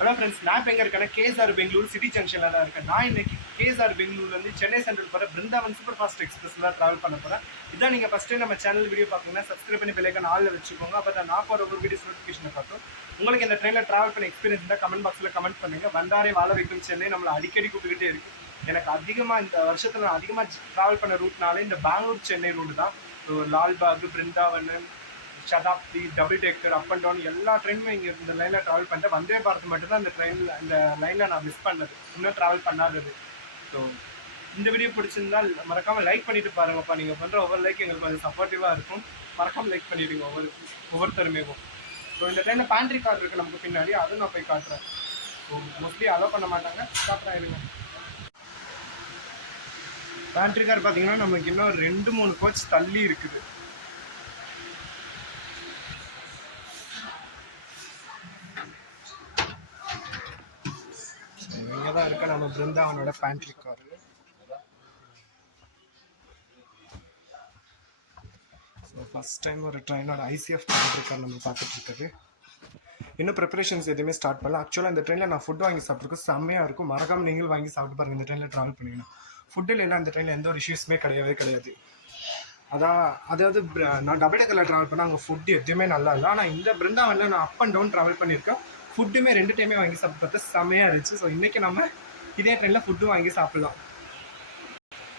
Hello friends, நான் இப்போ எங்கே இருக்கேன்னா கேஎஸ்ஆர் பெங்களூர் சிட்டி ஜங்ஷனில் தான் இருக்கேன். நான் இன்னைக்கு கேஎஸ்ஆர் பெங்களூர்லேருந்து சென்னை சென்ட்ரல் போகிற பிருந்தாவன் சூப்பர் ஃபாஸ்ட் எக்ஸ்பிரஸில் தான் ட்ராவல் பண்ண போகிறேன். இதான் நீங்கள் ஃபஸ்ட்டு நம்ம சேனல் வீடியோ பார்க்கணுன்னா சப்ஸ்கிரைப் பண்ணி பெல்லைக்கான ஆளில் வச்சுக்கோங்க. அப்போ தான் நான் போகிற ஒரு வீடியோஸ் நோட்டிஃபிகேஷனை பார்த்தோம். உங்களுக்கு இந்த ட்ரெயினில் ட்ராவல் பண்ண எக்ஸ்பீரியன்ஸ் இருந்தால் கமெண்ட் பாக்ஸில் கமெண்ட் பண்ணுங்கள். வந்தாரே வாழ வைக்கும் சென்னை நம்மளை அடிக்கடி கூப்பிட்டுக்கிட்டே இருக்குது. எனக்கு அதிகமாக இந்த வருஷத்தில் நான் அதிகமாக ட்ராவல் பண்ண ரூட்னாலே இந்த பெங்களூர் சென்னை ரூட்டு தான். Lalbagh, Brindavan, Shatabdi, double decker, up and down எல்லா ட்ரெயினுமே இங்கே இந்த லைனில் ட்ராவல் பண்ணிட்டு வந்தே பாரத் மட்டும்தான் இந்த லைனில் நான் மிஸ் பண்ணது, இன்னும் ட்ராவல் பண்ணாதது. ஸோ இந்த வீடியோ பிடிச்சிருந்தால் மறக்காமல் லைக் பண்ணிட்டு பாருங்கப்பா. நீங்கள் பண்ணுற ஒவ்வொரு லைக் எங்களுக்கு கொஞ்சம் சப்போர்ட்டிவாக இருக்கும். மறக்காமல் லைக் பண்ணிவிடுங்க ஒவ்வொருத்தருமேவும். ஸோ இந்த ட்ரெயினில் பேண்ட்ரி கார் இருக்குது நமக்கு பின்னாடி, அதுவும் நான் போய் காட்டுறேன். ஸோ மோஸ்ட்லி அலோவ் பண்ண மாட்டாங்க, காட்டுறேன் இருங்க. பேண்ட்ரி கார் பார்த்தீங்கன்னா நமக்கு இன்னும் 2-3 கோச் தள்ளி இருக்குது. இங்கே தான் இருக்க நம்ம பிருந்தாவனோட pantry car. So first time ஒரு ட்ரெயினோட ஐசிஎஃப் பேண்ட்ரி கார் நம்ம பார்த்துட்டு இருக்குது. இன்னும் ப்ரிப்பரேஷன்ஸ் எதுவுமே ஸ்டார்ட் பண்ணல. ஆக்சுவலாக இந்த ட்ரெயினில் நான் ஃபுட் வாங்கி சாப்பிட்ருக்கு, செம்மையாக இருக்கும். மறக்காமல் நீங்களும் வாங்கி சாப்பிட்டு பாருங்கள். இந்த ட்ரெயினில் ட்ராவல் பண்ணிங்கன்னா ஃபுட்டு இல்லைன்னா இந்த ட்ரெயினில் எந்த ஒரு இஷ்யூஸுமே கிடையாது. அதாவது நான் டபுள் டெக்கரில் ட்ராவல் பண்ணால் அங்கே ஃபுட்டு எதுவுமே நல்லா இல்லை. ஆனால் இந்த பிருந்தாவனில் நான் அப் அண்ட் டவுன் ட்ராவல் பண்ணியிருக்கேன். ஃபுட்டுமே 2 டைமே வாங்கி சாப்பிட்டு பார்த்தா செம்மையாக இருந்துச்சு. ஸோ இன்றைக்கி நம்ம இதே ட்ரெயினில் ஃபுட்டும் வாங்கி சாப்பிட்லாம்.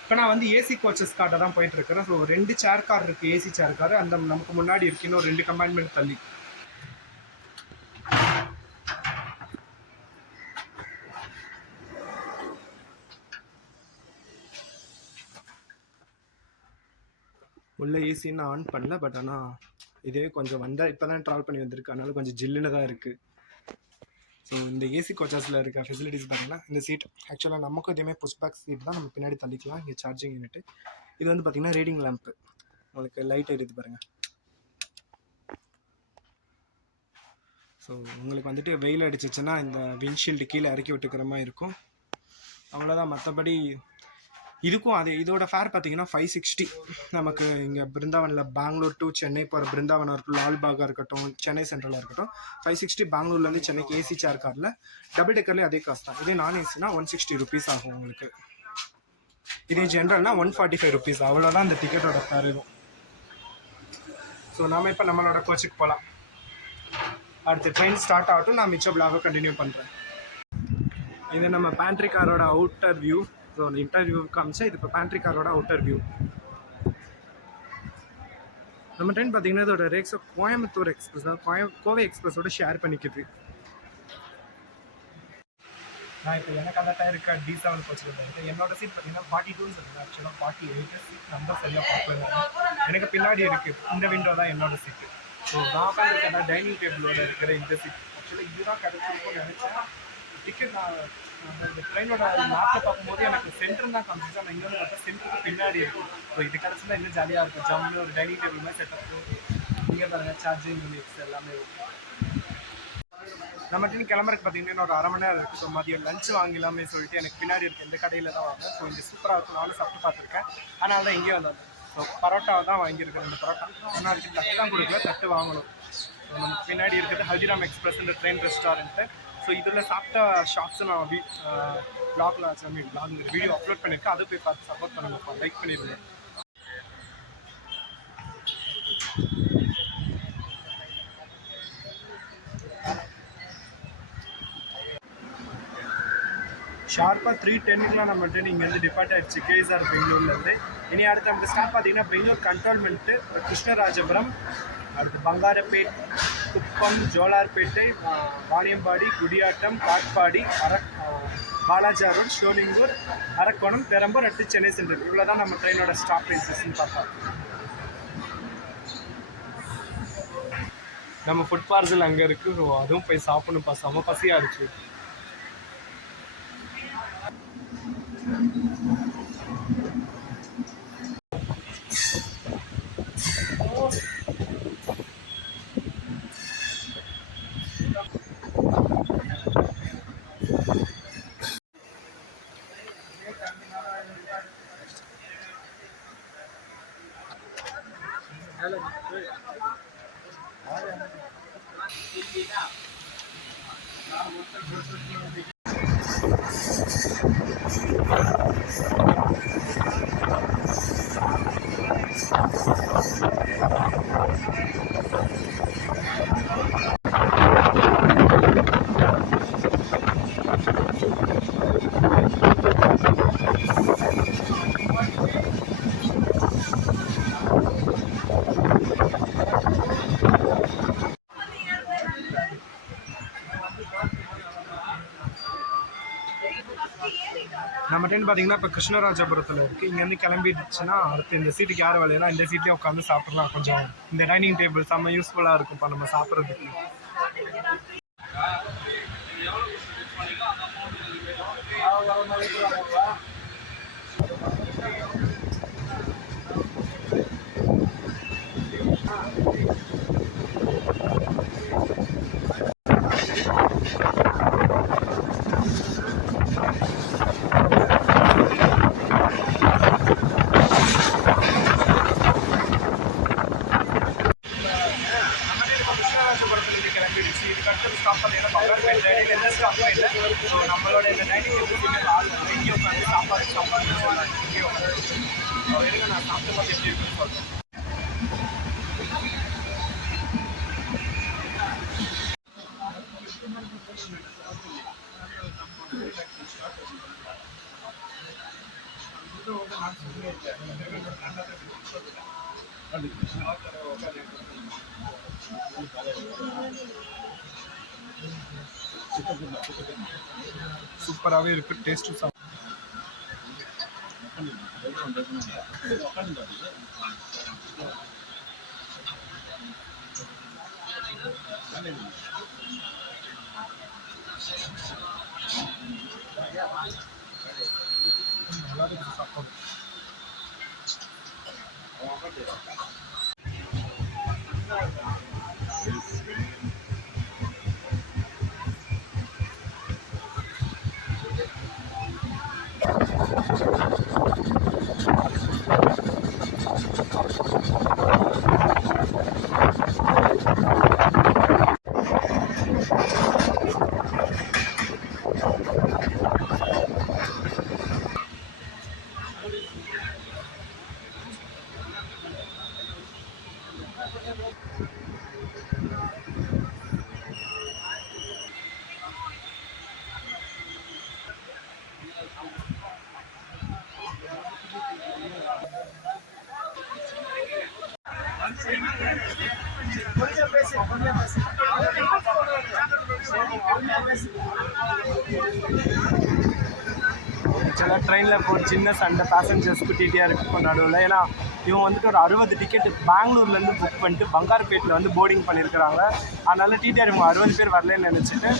இப்போ நான் வந்து ஏசி கோச்சஸ் கார்ட்டை தான் போயிட்டுருக்கிறேன். ஸோ 2 சேர் கார் இருக்குது, ஏசி சேர் கார். அந்த நமக்கு முன்னாடி இருக்கு, இன்னும் 2 கம்பார்ட்மெண்ட் தள்ளி. உள்ள ஏசின்னு ஆன் பண்ணல, பட் ஆனால் இதே கொஞ்சம் வந்தால் இப்போ தான் ட்ராவல் பண்ணி வந்திருக்கு, அதனால கொஞ்சம் ஜில்லுன்னு தான் இருக்குது. ஸோ இந்த ஏசி கோச்சஸில் இருக்க ஃபெசிலிட்டிஸ் பார்த்தீங்கன்னா இந்த சீட் ஆக்சுவலாக நமக்கும் இதேமே புஷ் பேக் சீட் தான், நம்ம பின்னாடி தள்ளிக்கலாம். இங்கே சார்ஜிங் யூனிட்டு. இது வந்து பார்த்திங்கன்னா ரீடிங் லேம்ப்பு, உங்களுக்கு லைட் எரியுது பாருங்கள். ஸோ உங்களுக்கு வந்துட்டு வெயில் அடிச்சிச்சுன்னா இந்த விண்ட்ஷீல்டு கீழே இறக்கி விட்டுக்கிற மாதிரி இருக்கும், அவ்வளோதான். மற்றபடி இதுக்கும் இதோட ஃபேர் பார்த்தீங்கன்னா 560. நமக்கு இங்கே பிருந்தாவனில் பெங்களூர் டு சென்னை போகிற பிருந்தாவனம் இருக்கட்டும், லால்பாகாக இருக்கட்டும், சென்னை சென்ட்ரலாக இருக்கட்டும், 560. பெங்களூர்லேருந்து சென்னைக்கு ஏசி சேர் காரில். டபுள் டெக்கர்லேயும் அதே காசு தான். இதே நான் ஏசினா 160 ருபீஸ் ஆகும் உங்களுக்கு. இதே ஜென்ரல்னா 145 ருபீஸ், அவ்வளோதான் இந்த டிக்கெட்டோட ஃபேர் இருக்கும். ஸோ நாம் இப்போ நம்மளோட கோச்சுக்கு போகலாம். அடுத்த ட்ரெயின் ஸ்டார்ட் ஆகட்டும், நான் மிச்ச பிளாகை கண்டினியூ பண்ணுறேன். இது நம்ம பேண்ட்ரி காரோட அவுட்டர் வியூ. ஸோ அந்த இன்டர்வியூ காமிச்சா இது இப்போ பேண்ட்ரி காரோட அவுட்டர் வியூ. நம்ம ட்ரெயின் பார்த்தீங்கன்னா இதோட ரேக்ஸோ கோயம்புத்தூர் எக்ஸ்பிரஸ் தான், கோவை எக்ஸ்பிரஸோட ஷேர் பண்ணிக்குது. நான் இப்போ எனக்கு அந்த டயருக்கு D7 கோச்சில் இருக்கேன். என்னோட சீட் பார்த்தீங்கன்னா 42 இருக்குது. ஆக்சுவலாக 48 சீட் நம்பர் சரியாக பார்க்கல. எனக்கு பின்னாடி இருக்குது, இந்த விண்டோ தான் என்னோட சீட்டு. ஸோ நான் உட்காந்துருக்கேன் டைனிங் டேபிளோட இருக்கிற இந்த சீட். ஆக்சுவலாக இதுதான் கிடைச்சிருக்கும்னு நினச்சேன். டிக்கெட் நான் இந்த ட்ரெயினோட மேப்பில் பார்க்கும்போது எனக்கு சென்டர் தான் காமிச்சிச்சு, ஆனால் இங்கே வந்து பார்த்தா சென்டருக்கு பின்னாடி இருக்கும். ஸோ இது கிடச்சிருந்தா இன்னும் ஜாலியாக இருக்கும். ஜம்முன்னு ஒரு டைனிங் டேபிள் மாதிரி செட்டப். இங்கே பாருங்கள் சார்ஜிங் யூனிட்ஸ் எல்லாமே இருக்கும். நம்ம ட்ரெயின் கிளம்புறதுக்கு பார்த்தீங்கன்னா ஒரு 1/2 மணி நேரம் இருக்குது. ஸோ மதியம் லஞ்ச் வாங்கிலாமே சொல்லிட்டு எனக்கு பின்னாடி இருக்குது இந்த கடையில் தான் வாங்க. ஸோ இங்கே சூப்பராக இருக்கும், நானும் சாப்பிட்டு பார்த்துருக்கேன். அதனால தான் இங்கேயே வந்தேன். ஸோ பரோட்டாவை தான் வாங்கியிருக்கேன். இந்த பரோட்டா ஆனால் அதுக்கு தட்டு தான் கொடுக்கல, தட்டு வாங்கணும். ஸோ நமக்கு பின்னாடி இருக்கிறது ஹல்திராம் எக்ஸ்பிரஸ் இந்த ட்ரெயின் ரெஸ்டாரண்ட்டு. ஸோ இதில் சாப்பிட்ட ஷார்ட்ஸும் நான் வ்ளாகில் வீடியோ அப்லோட் பண்ணியிருக்கேன். அதை போய் பார்த்து சப்போர்ட் பண்ணுங்கப்பா, லைக் பண்ணிடுங்க. ஷார்ப்பாக 3:10 நம்ம ட்ரெயின் இங்கேருந்து டிபார்ட் ஆகிடுச்சு கேஎஸ்ஆர் பெங்களூர்லேருந்து. இனி அடுத்து நம்ம ஸ்டாப் பார்த்தீங்கன்னா பெங்களூர் கண்டோன்மெண்ட்டு, கிருஷ்ணராஜபுரம், அடுத்து பங்காரப்பேட், குப்பம், ஜோலார்பேட்டை, வாணியம்பாடி, குடியாட்டம், காட்பாடி, பாலாஜா ரோட், ஷோலிங்கூர், அரக்கோணம், பெரம்பூர், அடுத்து சென்னை சென்ட்ரல். இவ்வளோ தான் நம்ம ட்ரெயினோட ஸ்டாப்பேஜஸ்ன்னு பார்த்தா. நம்ம ஃபுட் பார்சல் அங்கே இருக்குது, அதுவும் போய் சாப்பிடணும்ப்பா, செம பசியாக இருக்குது. நம்ம ட்ரெயின் பார்த்தீங்கன்னா இப்போ கிருஷ்ணராஜபுரத்தில் இருக்குது. இங்கேருந்து கிளம்பிடுச்சுன்னா அடுத்து இந்த சீட்டுக்கு யார் வேலையா இந்த சீட்லேயே உட்காந்து சாப்பிட்லாம். கொஞ்சம் இந்த டைனிங் டேபிள் செம்ம யூஸ்ஃபுல்லாக இருக்கும் இப்போ நம்ம சாப்பிட்றதுக்கு. கிளம்பிடுச்சு. இதுக்கு அடுத்த ஸ்டாப் பார்த்தீங்கன்னா பங்கார்பேட் இடையில எந்த ஸ்டாப்புமே இல்லை. ஸோ நம்மளோட இந்த டைனிங் டேபிள் ஆள் இங்கே உட்காந்து சாப்பாடு சொல்லலாம். இங்கே உட்காந்து இருங்க, நான் சாப்பிட்டு பார்த்து எப்படி இருக்குன்னு சொல்கிறேன். சூப்பராகவே இருக்கு, டேஸ்ட்டு. நல்லா இருக்கு சாப்பாடு. ஆக்சுவலாக ட்ரெயினில் இப்போ ஒரு சின்ன சண்டை பேசஞ்சர்ஸ்க்கு டிடிஆருக்கு நடுவில். ஏன்னா இவங்க வந்துட்டு ஒரு 60 டிக்கெட் பெங்களூர்லேருந்து புக் பண்ணிட்டு பங்கார்பேட்டில் வந்து போர்டிங் பண்ணியிருக்கிறாங்க. அதனால டிடிஆர் இவங்க 60 பேர் வரலன்னு நினச்சிட்டு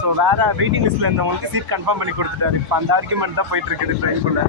ஸோ வேறு வெயிட்டிங் லிஸ்ட்டில் இருந்தவங்களுக்கு சீட் கன்ஃபார்ம் பண்ணி கொடுத்துட்டாரு. இப்போ அந்த ஆர்குமெண்ட் தான் போயிட்டுருக்குது ட்ரெயின்குள்ளே.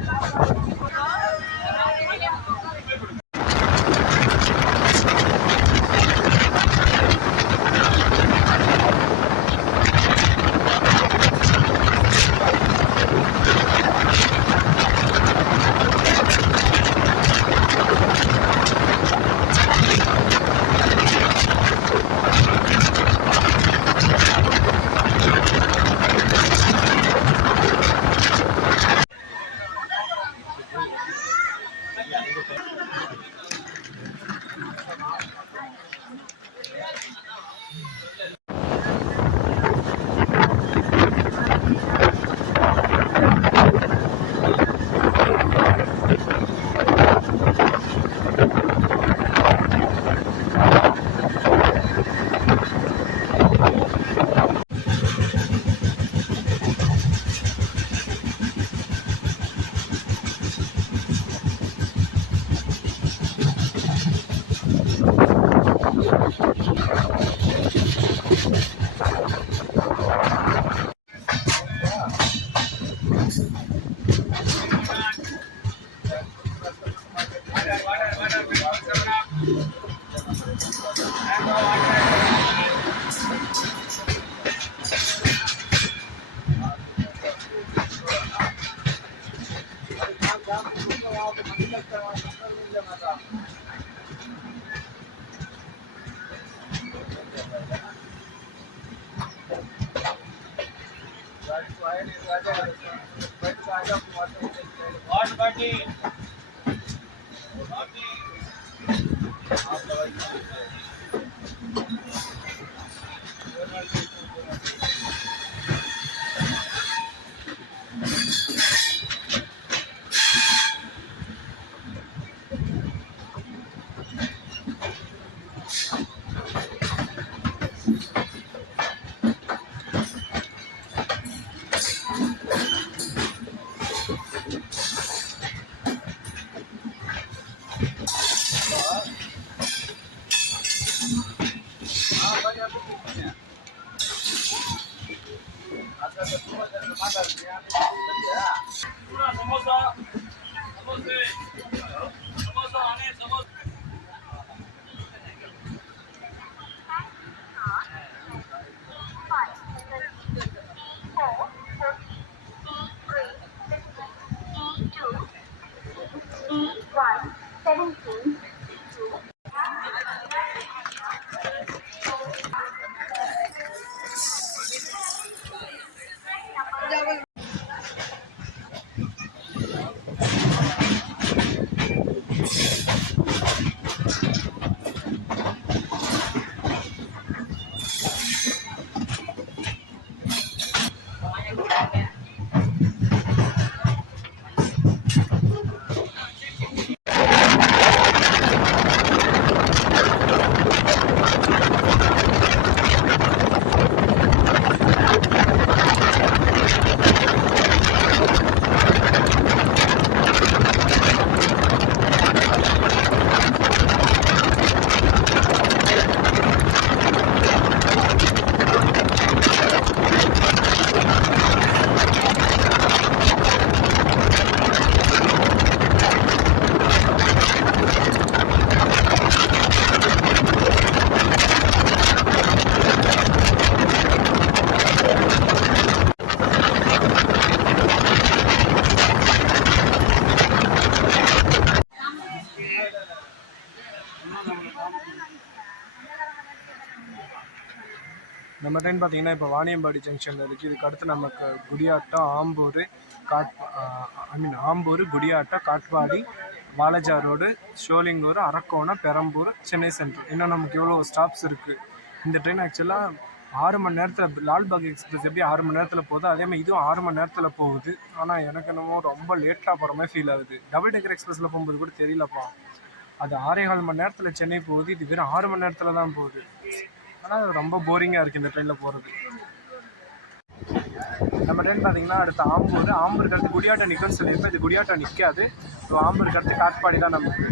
நம்ம ட்ரெயின் பார்த்தீங்கன்னா இப்போ வாணியம்பாடி ஜங்ஷனில் இருக்குது. இதுக்கு அடுத்து நமக்கு குடியாட்டம், ஆம்பூர், ஆம்பூர், குடியாட்டம், காட்பாடி, வாலஜா ரோடு, ஷோலிங்கூர், அரக்கோணம், பெரம்பூர், சென்னை சென்ட்ரல். இன்னும் நமக்கு எவ்வளோ ஸ்டாப்ஸ் இருக்குது. இந்த ட்ரெயின் ஆக்சுவலாக 6 மணி நேரத்தில், லால்பாக் எக்ஸ்பிரஸ் எப்படி 6 மணி நேரத்தில் போகுது, அதே மாதிரி இதுவும் 6 மணி நேரத்தில் போகுது. ஆனால் எனக்கு என்னமோ ரொம்ப லேட்டாக போகிற மாதிரி ஃபீல் ஆகுது. டபுள் டெக்கர் எக்ஸ்பிரஸில் போகும்போது கூட தெரியலப்பா, அது 6.25 மணி நேரத்தில் சென்னை போகுது, இது வெறும் 6 மணி நேரத்தில் தான் போகுது. ஆனால் ரொம்ப போரிங்காக இருக்குது இந்த ட்ரெயினில் போகிறது. நம்ம ட்ரெயின் பார்த்தீங்கன்னா அடுத்து ஆம்பூருக்கு அடுத்து குடியாட்டம் நிற்கும்னு சொல்லியிருப்பேன். இது குடியாட்டம் நிற்காது. ஸோ ஆம்பூருக்கு அடுத்து காட்பாடி தான் நமக்கு.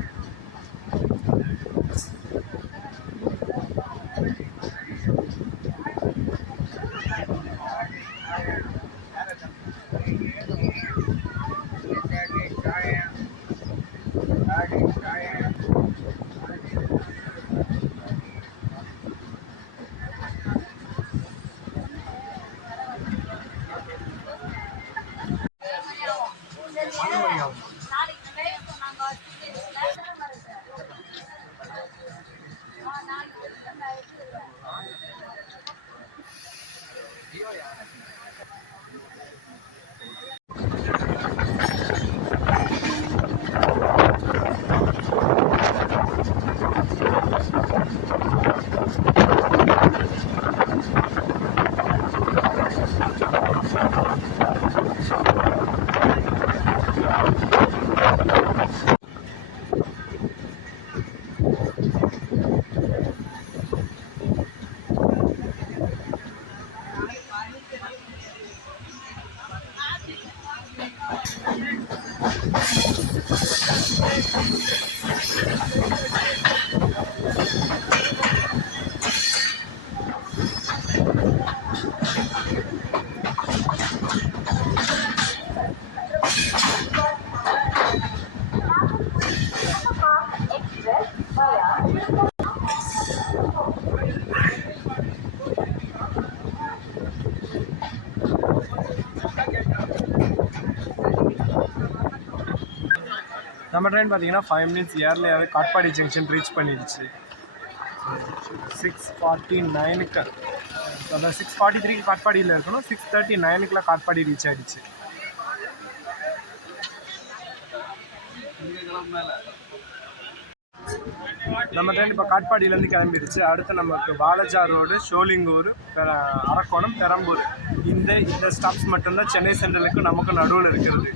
நம்ம ட்ரெயின் பார்த்தீங்கன்னா 5 மினிட்ஸ் ஏர்லியாகவே காட்பாடி ஜங்ஷன் ரீச் பண்ணிடுச்சு. 6:49க்கு அதான் 6:43 காட்பாடியில் இருக்கணும், 6:39 காட்பாடி ரீச் ஆகிடுச்சு. நம்ம ட்ரெயின் இப்போ காட்பாடியிலேருந்து கிளம்பிடுச்சு. அடுத்து நமக்கு வாலஜா ரோடு, ஷோலிங்கூர், அரக்கோணம், பெரம்பூர் இந்த ஸ்டாப்ஸ் மட்டும்தான் சென்னை சென்ட்ரலுக்கு நமக்கு நடுவில் இருக்கிறது.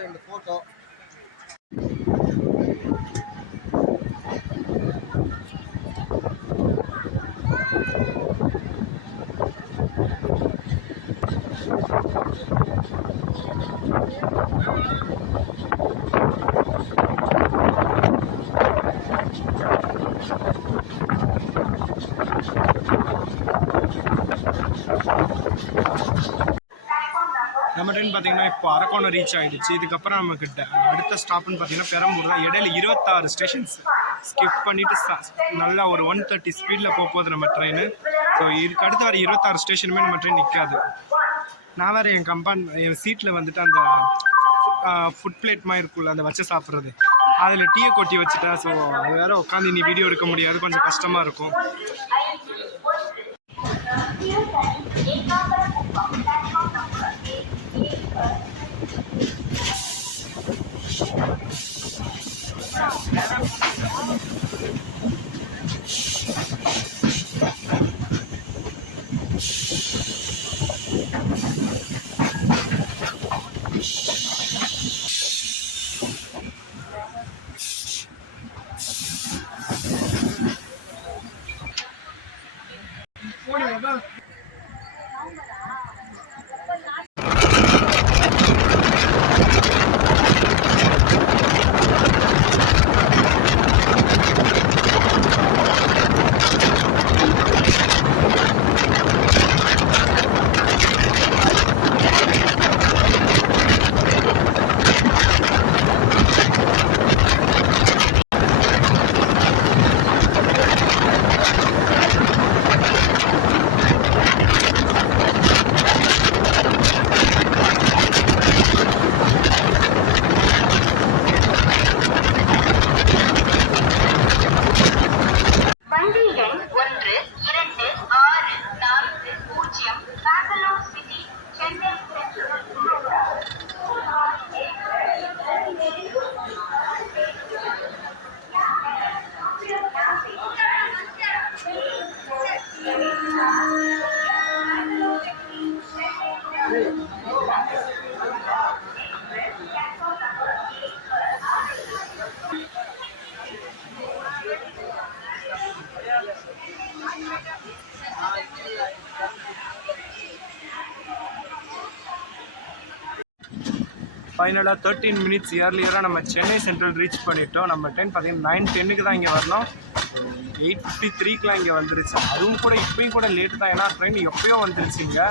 ரெண்டு போட்டோ நம்ம ட்ரெயின் பார்த்தீங்கன்னா இப்போ அரக்கோணம் ரீச் ஆகிடுச்சு. இதுக்கப்புறம் நமக்கு அடுத்த ஸ்டாப்னு பார்த்தீங்கன்னா பெரம்பூர் தான். இடையில 26 ஸ்டேஷன்ஸ் ஸ்கிப் பண்ணிவிட்டு நல்லா ஒரு 130 ஸ்பீடில் போகுது நம்ம ட்ரெயின். ஸோ இதுக்கு அடுத்து வர 26 ஸ்டேஷனுமே நம்ம ட்ரெயின் நிற்காது. நான் வேறு என் சீட்டில் வந்துட்டு அந்த ஃபுட் பிளேட் மாதிரி இருக்குல்ல, அந்த வச்சு சாப்பிட்றது, அதில் டீயை கொட்டி வச்சுட்டேன். ஸோ அது வேறு உட்காந்து இனி வீடியோ எடுக்க முடியாது, கொஞ்சம் கஷ்டமாக இருக்கும். ஃபைனலாக 13 மினிட்ஸ் இயர்லியராக நம்ம சென்னை சென்ட்ரல் ரீச் பண்ணிட்டோம். நம்ம ட்ரெயின் பார்த்தீங்கன்னா 9:10 தான் இங்கே வரணும். 8:53க்குலாம் இங்கே வந்துருச்சு. அதுவும் கூட இப்பயும் கூட லேட்டு தான். ஏன்னா ட்ரெயின் எப்பயும் வந்துருச்சு. இங்கே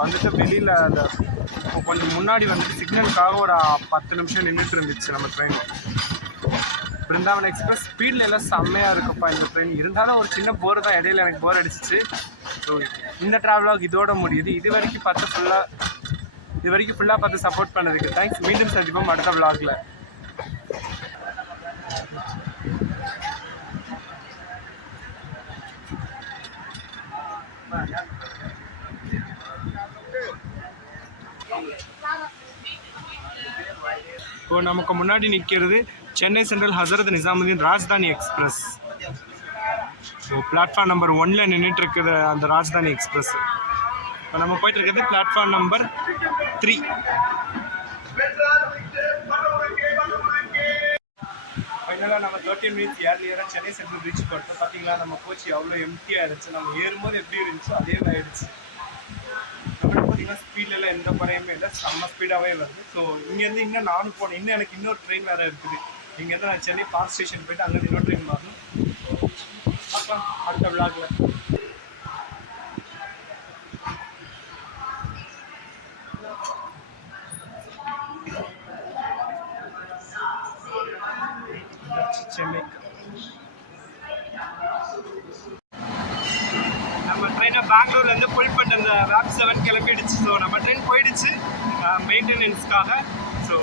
வந்துட்டு வெளியில் அந்த கொஞ்சம் முன்னாடி வந்துட்டு சிக்னலுக்காக ஒரு 10 நிமிஷம் நின்றுட்டு இருந்துச்சு நம்ம ட்ரெயின். பிருந்தாவன் எக்ஸ்பிரஸ் ஸ்பீடில் எல்லாம் செம்மையாக இருக்குப்பா இந்த ட்ரெயின். இருந்தாலும் ஒரு சின்ன போர் தான், இடையில எனக்கு போர் அடிச்சிச்சு. ஸோ இந்த ட்ராவலாக் இதோட முடியுது. இது வரைக்கும் ஃபுல்லாக பார்த்து சப்போர்ட் பண்ணதுக்கு தேங்க்ஸ். மீண்டும் சந்திப்போம் அடுத்த விளாகில். இப்போ நமக்கு முன்னாடி நிற்கிறது சென்னை சென்ட்ரல் ஹசரத் Nizamuddin Rajdhani express. So platform number 1ல் நின்றுட்டு இருக்குது அந்த ராஜ்தானி எக்ஸ்பிரஸ். இப்போ நம்ம போயிட்டு இருக்கிறது பிளாட்ஃபார்ம் நம்பர் 3. ஃபைனலாக நம்ம 13 மினிட்ஸ் ஏர்லியராக சென்னை சென்ட்ரல் ரீச் பண்ணிட்டோம். பார்த்தீங்களா நம்ம கோச் எவ்வளோ எம்டி ஆகிடுச்சு. நம்ம ஏறும்போது எப்படி இருந்துச்சோ அதே ஆகிடுச்சு. நம்மளுக்கு பார்த்தீங்கன்னா ஸ்பீட்லலாம் எந்த குறையுமே இல்லை, செம்ம ஸ்பீடாகவே வருது. ஸோ இங்கேருந்து இன்னும் நானும் போனேன். இன்னும் எனக்கு இன்னொரு ட்ரெயின் வேறு இருக்குது. இங்கேருந்து நான் சென்னை பார்க் ஸ்டேஷன் போய்ட்டு அங்கே இன்னொரு ட்ரெயின் வரணும். பார்க்கலாம் அடுத்த விளாகில். சென்னை நம்ம ட்ரெயினை பெங்களூர்லேருந்து புல் பண்ணிட்டு அந்த வேப் 7 கிளம்பிடுச்சு. ஸோ நம்ம ட்ரெயின் போயிடுச்சு மெயின்டெனன்ஸ்க்காக. ஸோ